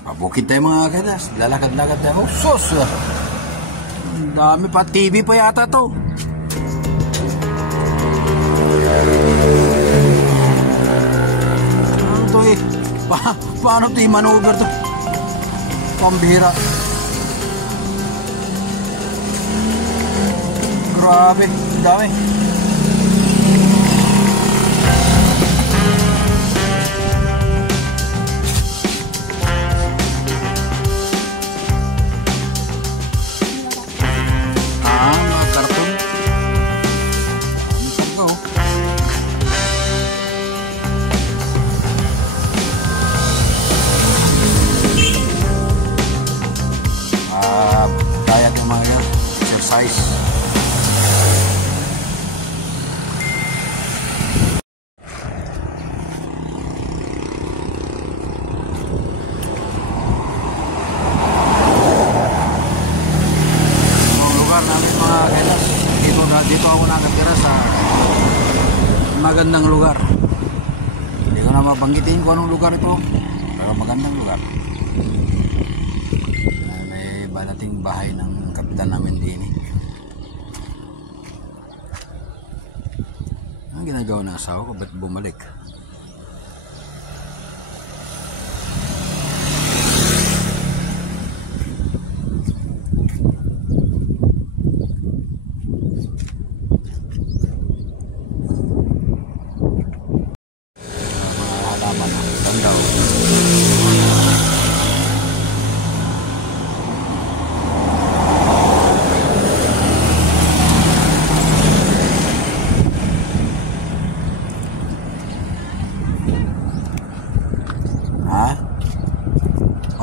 Pabukid tayo mga kadas. Lalakad-lakad tayo. Oh, sus! Ang dami pa. TV pa yata to. Ano to eh? Paano ito i-maneuver to? Pambihira. Grabe. Ang dami. Dito ako nakatira sa magandang lugar. Hindi ko na mabanggitin kung anong lugar ito, pero magandang lugar. May balating bahay ng kapitan namin din. Ang ginagawa ng asawa ko, ba't bumalik?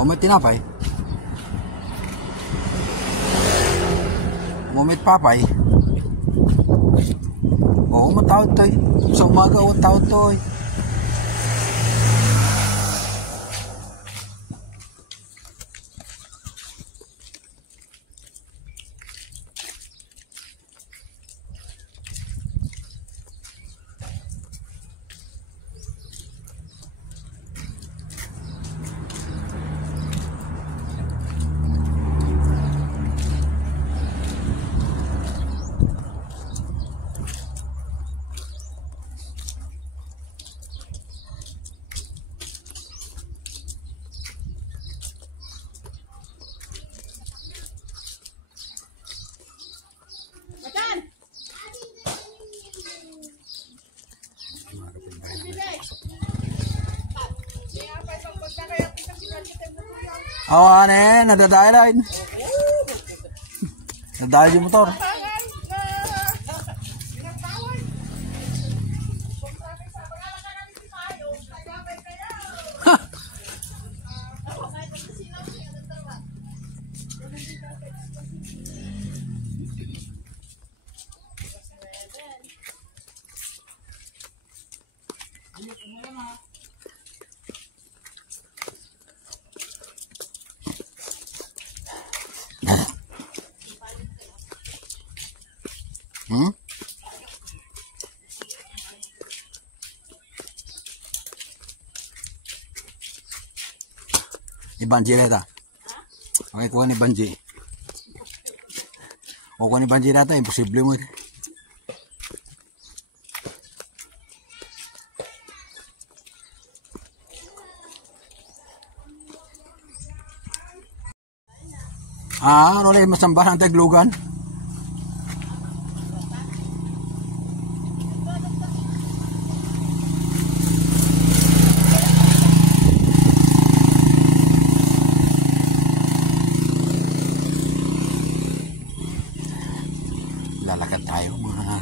May tinapay. May papay. Oo, matawad to eh. Sa umaga, matawad to eh. Ano eh, nadadaya rin. Nadadaya yung motor. Ni Banji rata. Okay, kuha ni Banji. O kuha ni Banji rata, imposible mo. Ano rin masambahan taglugan? Lalakad tayo mga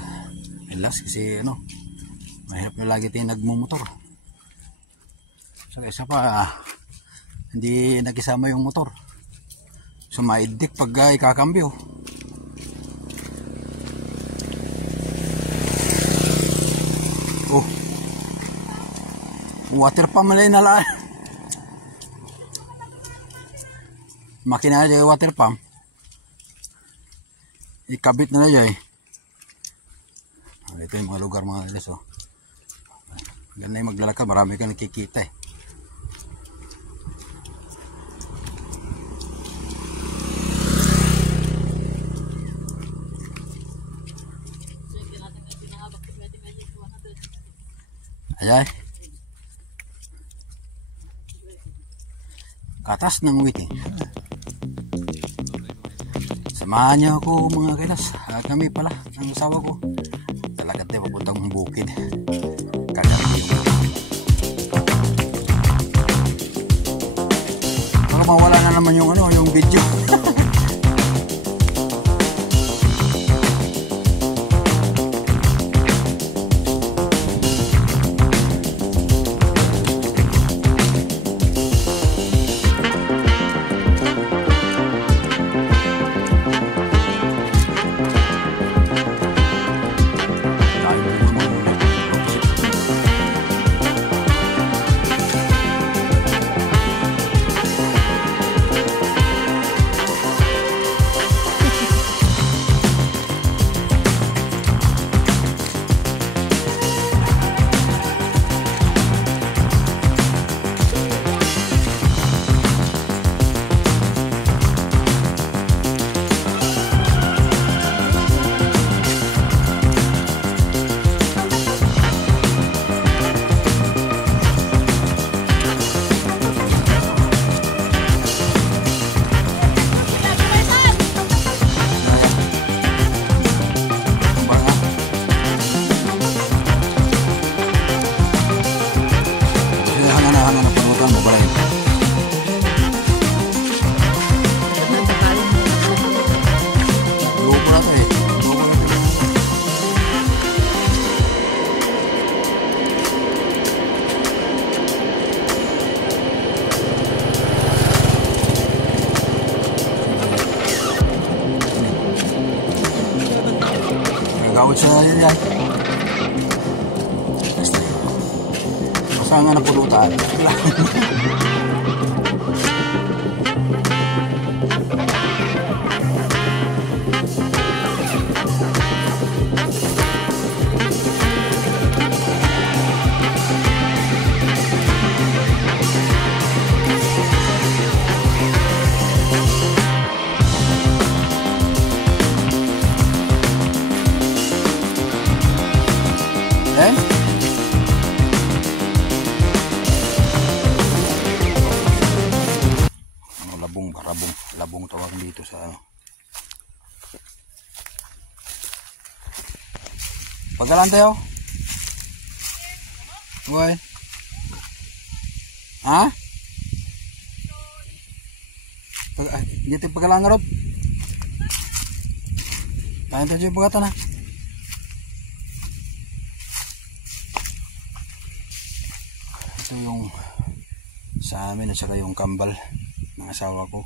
ilas kasi ano, mahirap na lagi tayong nagmumotor. So isa pa, hindi nakisama yung motor. So maidik pag ikakambyo. Oh, water pump na nala. Makina na water pump. Ikabit na dyan eh. Ito yung mga lugar mga ilis oh. Ganda yung maglalakad, marami kang nakikita eh. katas ng waiting. Samahan niyo ako mga kainas. Kami pala, ang asawa ko. Talaga tayo papuntang bukid. Kagabi. Baka mawala na naman yung yung video. Gawin sa yan. Pasangan na pulutan. Labong tawag dito sa Pagalan tayo. Buhay. Ha? Dito pagalan nga rob. Kain tayo yung pagkata na. Ito yung sa amin at saka yung kambal ng asawa ko.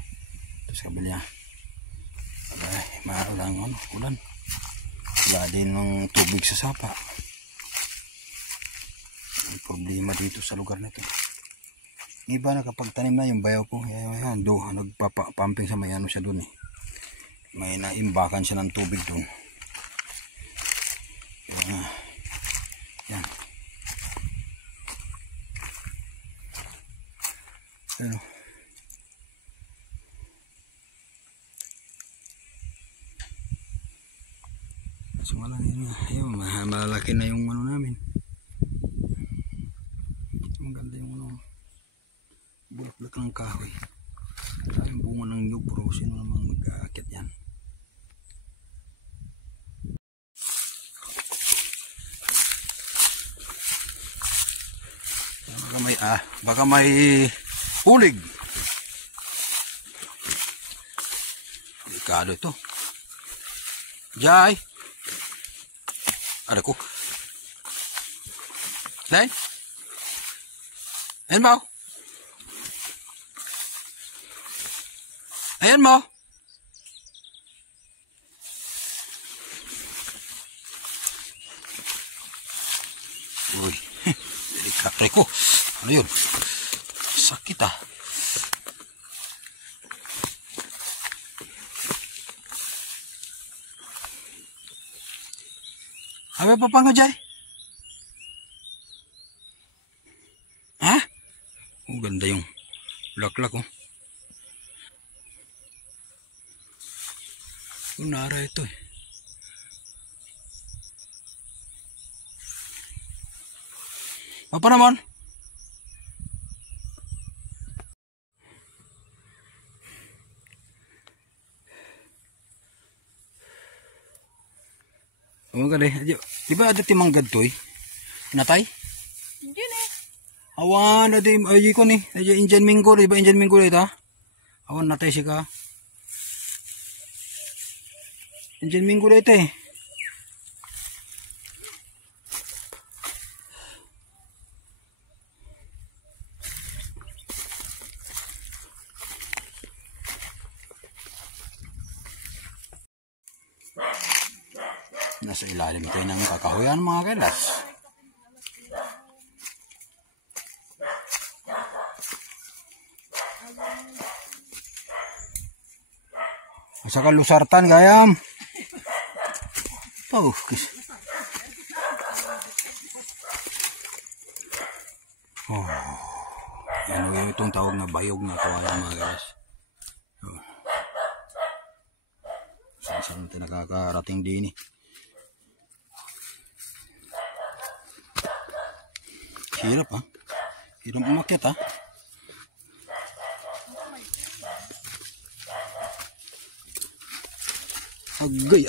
Sa kabila abay maulang ulan wala din ng tubig sa sapa. Ang problema dito sa lugar na ito, iba na kapag tanim na yung bayaw ko yan nagpapamping sa may siya dun may naimbakan siya ng tubig dun yan pero so ayun, malalaki na yung namin. Maganda yung bulaklak ng kahoy. Yung bunga ng nyug, pero sino namang mag-aakit yan. Baka may hulig. Delikado ito. Jai. Ada ko. Lain? Ayan mo? Ayan mo? Uy, delikado ko. Ano yun? Sakit ah. Apa pa pang Jai? Ha? Oh, ganda yung bulaklak oh. Nara ito eh. Apa naman? Oo ka de. Di ba ada timanggad to eh? Natay? Hindi na. Awan, ada ayi ko ni. Ada Indian Mingo, di ba Indian Mingo ito? Awan natay siya ka. Indian Mingo ito eh. Nasa ilalim tayo ng kakahuyan mga kailas. Asa ka lusartan gayam. Oh, yan itong tawag na bayog na kawayan mga kailas. Saan ito nakakarating din eh. Hirap ha. Hirap umakyat ha. Agay.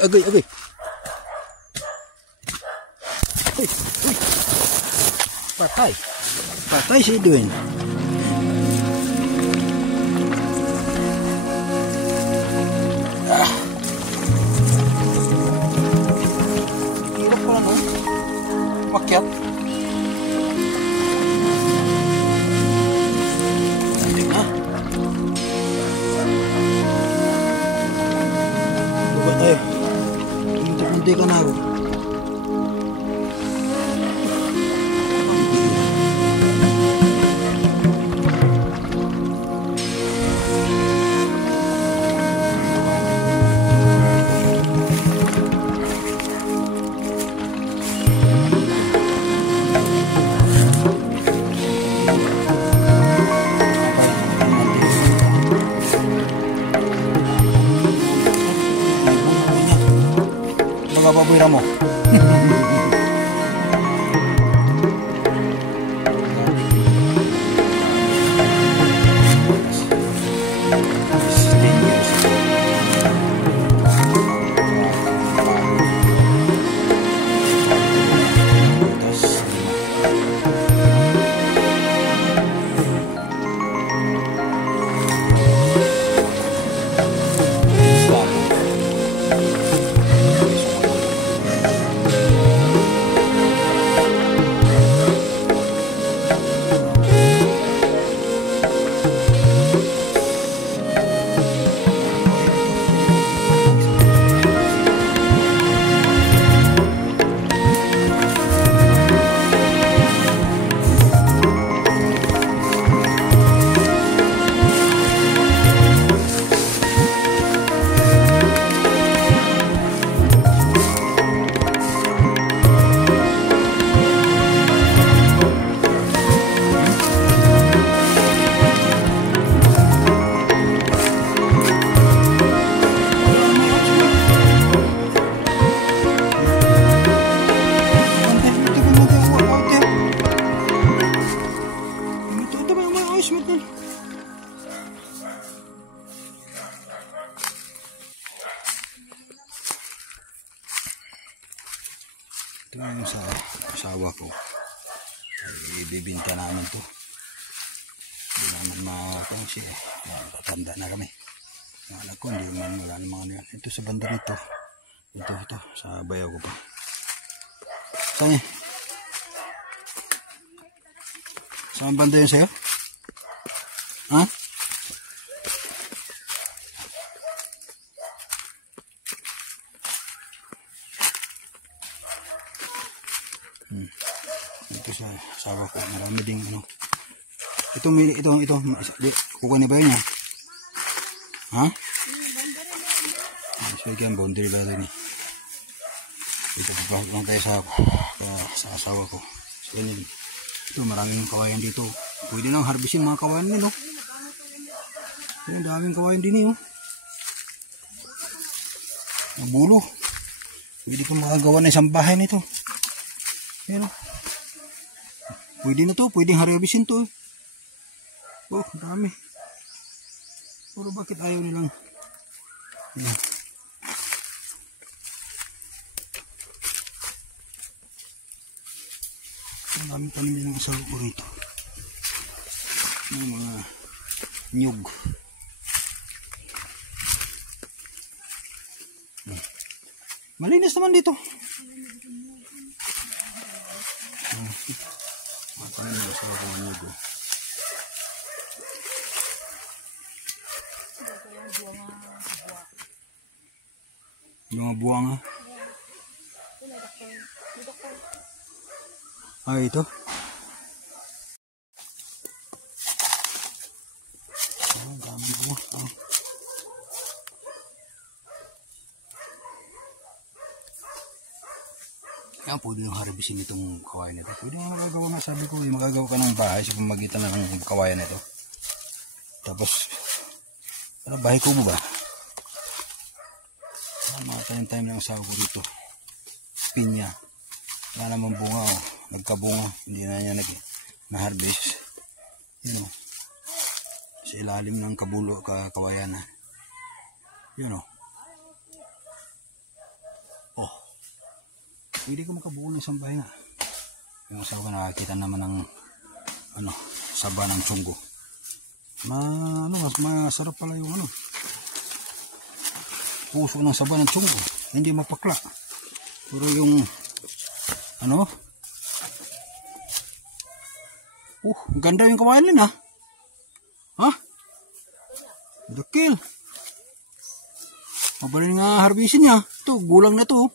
Ay. Patay si Edwin. Hirap pala no. Umakyat. Hindi ka na ako. Mga pabuira mo. Ito yung sa asawa ko. Ibibinta namin to. Hindi naman makakang siya. Tatanda na kami. Yung anak ko, hindi man wala ng mga yan. Ito sa banda rito. Ito, sa bayaw ko pa. Saan eh? Saan banda yun sa'yo? Ha? Ito sa asawa ko, marami ding ano. Ito, kukuha na ba yun? Ha? So, yan, boundary ba rin eh. Ito, pagpahit lang tayo sa asawa ko. So, yun, ito, maraming kawayan dito. Pwede nang harvestin mga kawayan nyo, no? Ayan, daming kawayan din eh, oh. Nabulo. Pwede itong makagawa na isang bahay nito. Ayan, oh. Pwede na to, pwedeng harvestin to. Oh, dami. Pero bakit ayaw nilang? Ayan. Marami tanim din ang asawa ko rito. Yung mga nyug. Malinis naman dito. Matanim ang asawa ko ng nyug. Yung mga buwang ha. Ah, ito. Ah, dami ko. Ah. Kaya pwede nang harbisin itong kawayan nito. Pwede nang magagawa nga, sabi ko, magagawa ka ng bahay sa pamagitan ng kawayan nito. Tapos, bahay ko mo ba? Mga tanim-tanim lang asawa ko dito. Pinya. Wala namang bunga o. Nagkabunga. Hindi na niya na-harvest. Yun o. Sa ilalim ng kawayan na. Yun o. Oh. Pwede ka makabuo ng isang bahay na. Yung asawa ko nakakita naman ng saba ng tsunggo. Mas masarap pala yung puso ng saba ng tsunggo, hindi mapakla. Pero yung ganda yung kawayan din ha. Ha? Dakil. Mabalin nga harbisin niya. Ito, gulang na ito.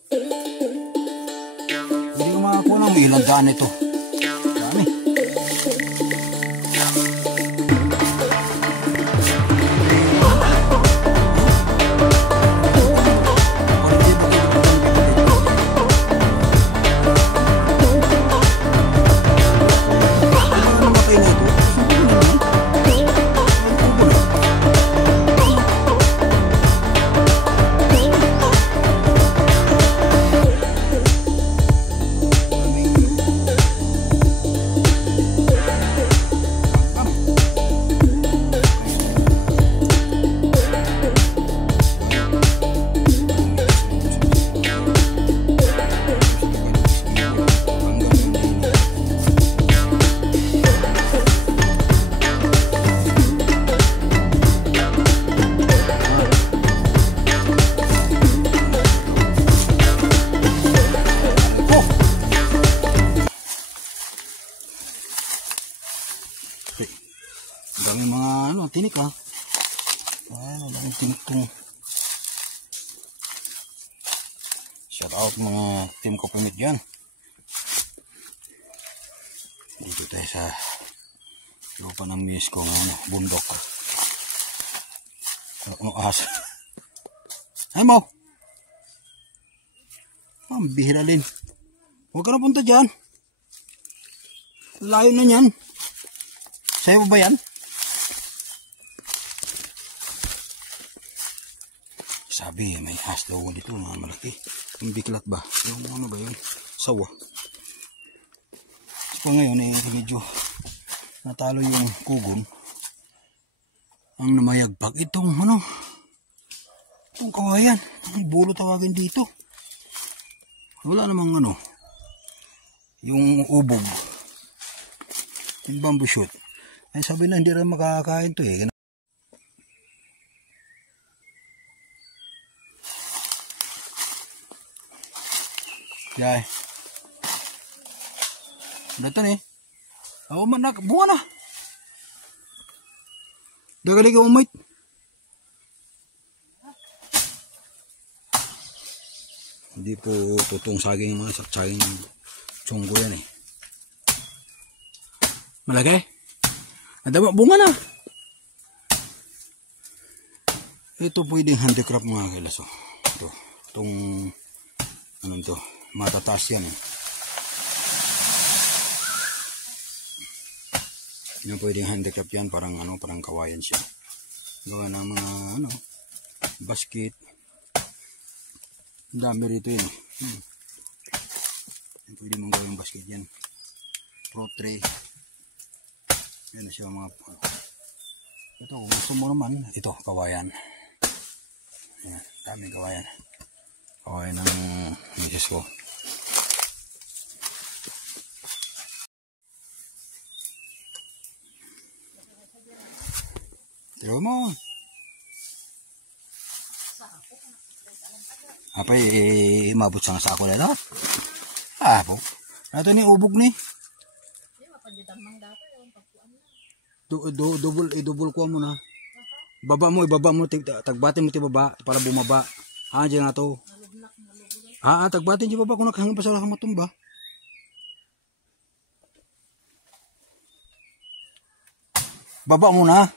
Hindi ko makakuha ng ilang daan ito. Dami. Dami mga tinik ha. Ayan, dami tinik kong. Shout out mga team ko pumit dyan. Dito tayo sa lupa ng miss ko ng bundok. Ano ahas. Ay mo. Ang bihira din. Huwag ka na punta dyan. Layo na yan. Sa'yo ba yan? Sabi, may ahas daw dito, mga malaki. Yung biklat ba? Yung ano ba yun? Sawa. So ngayon, medyo natalo yung kugon. Ang namayagpag. Itong itong kawayan. Ang bulo tawagin dito. Wala namang yung ubog. Yung bamboo shoot. Ay sabi na hindi rin makakain to eh. Yay. Dito ni. Ako man bunga na. Dagali ka umait. Hindi po tutong saging mga saging tsunggo yan eh. Malagay. Adama bunga na. Ito pwedeng handicraft mga kilaso. Ito. Itong to. Matataas yan eh. Yan pwedeng handicraft yan. Parang parang kawayan siya. Gawa ng mga basket. Ang dami rito yun eh. Pwede mong gawing basket yan. Pro tray. Yan siya mga ito kung gusto mo naman. Ito kawayan. Yan. Daming kawayan. Kawayan ng misis ko. Pero mo. Apay, mabot sa sako na lahat. Po. Ito ni ubog ni. Double ko mo na. Ibaba mo, tagbatin mo ti baba para bumaba. Diyan na to. Tagbatin ti baba kung nakahanggang pa sa lakang matumba. Baba mo na.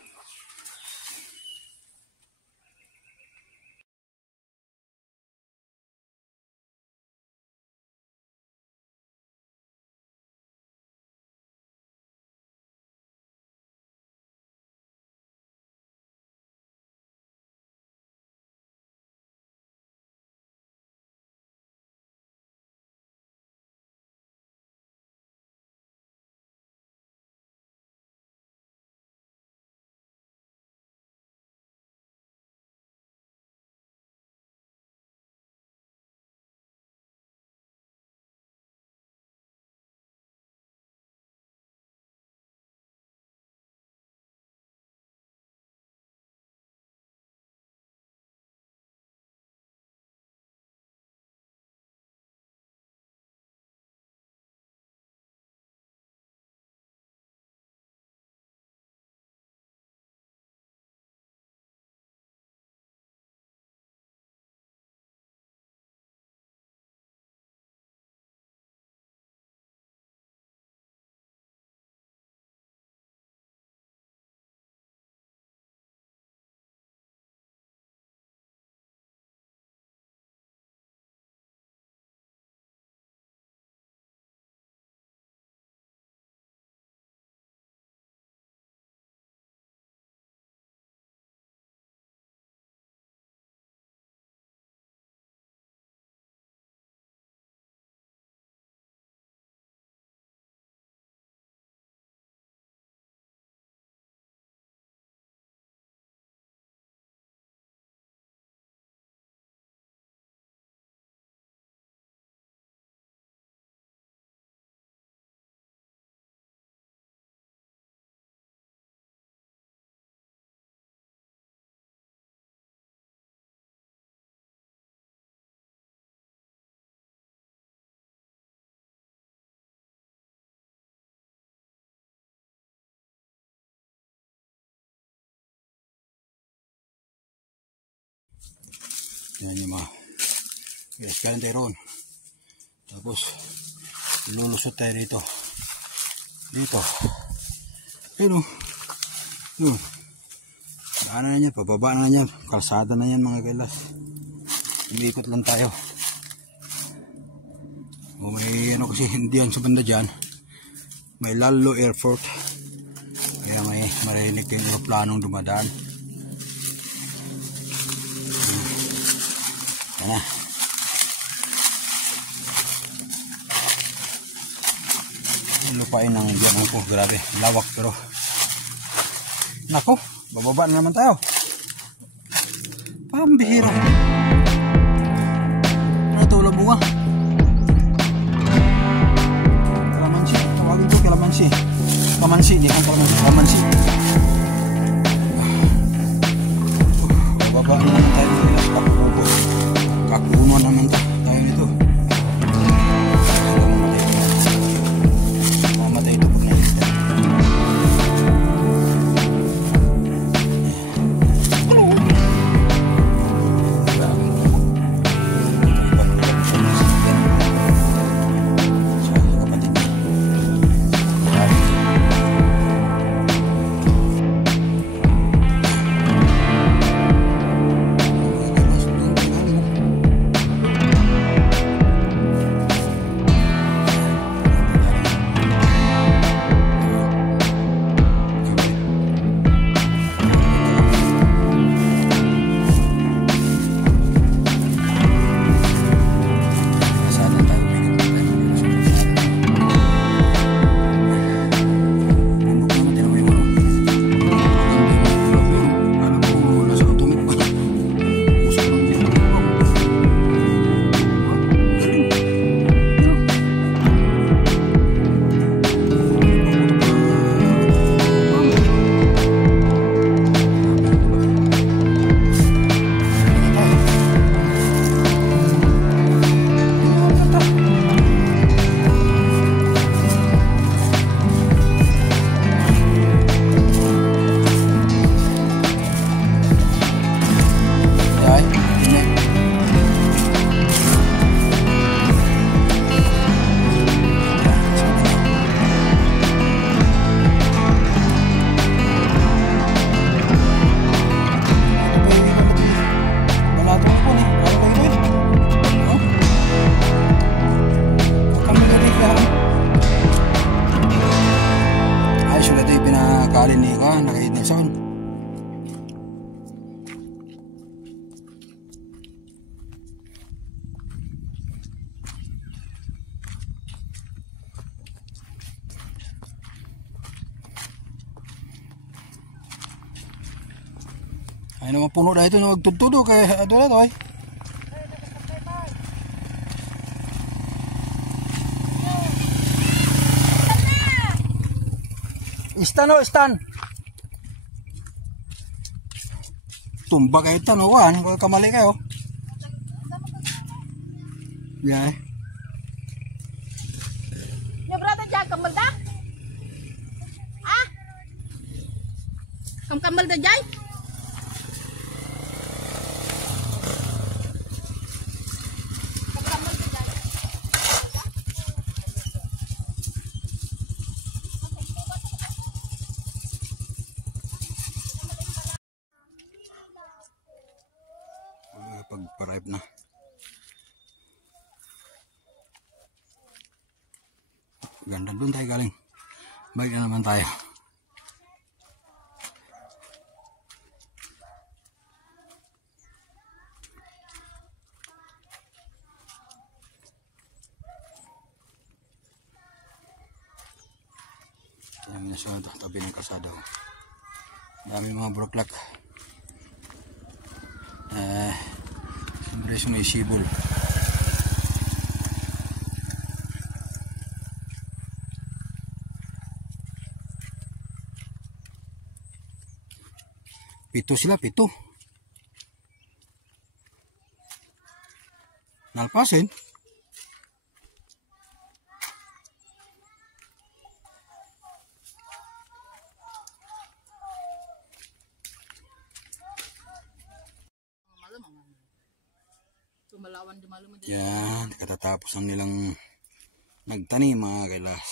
Yan yung mga iskalan tayo roon. Tapos lulusot tayo dito. Ayun o. Yun. Ano na yan, pababa na yan. Kalsada na yan mga kailas. Umiikot lang tayo. May ano kasi hindi yan sa banda dyan. May Lalo Airport. Kaya may marinig kayong aeroplanong dumadaan. Yan na. Lupain ng biyanan ko. Grabe. Lawak pero. Nako. Bababa na naman tayo. Pambihira. Ano ito ulang bunga? Kalamansi. Tawagin ko kalamansi. Kamansi. Hindi kan kalamansi. Kamansi. Bababa na naman tayo. Kakuno naman tayo nito. Mamatay ito pag nakita. Ay naman puno na ito na magtutudo kay ato na to ay. Istan o, istan. Tumba kayo ito, no? Ano kamali kayo? Yeah. Yung brother dyan, kambal da? Ah? Kambal da dyan? Pag-arrive na. Ganda doon tayo galing. Balik na naman tayo. Dami na siya ito. Tabi ng kalsada. Dami mga bulaklak. Siyempre siya na isibol. Pito sila, pito. Nalpasin. Yan, katatapos ang nilang nagtanim mga kailas.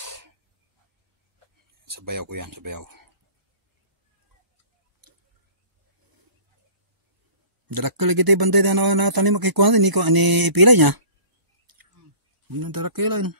Sabayaw ko yan, sabayaw. Darak ka lagi tayo bantay na natanim makikuha ni ipilay niya. Darak ka lang.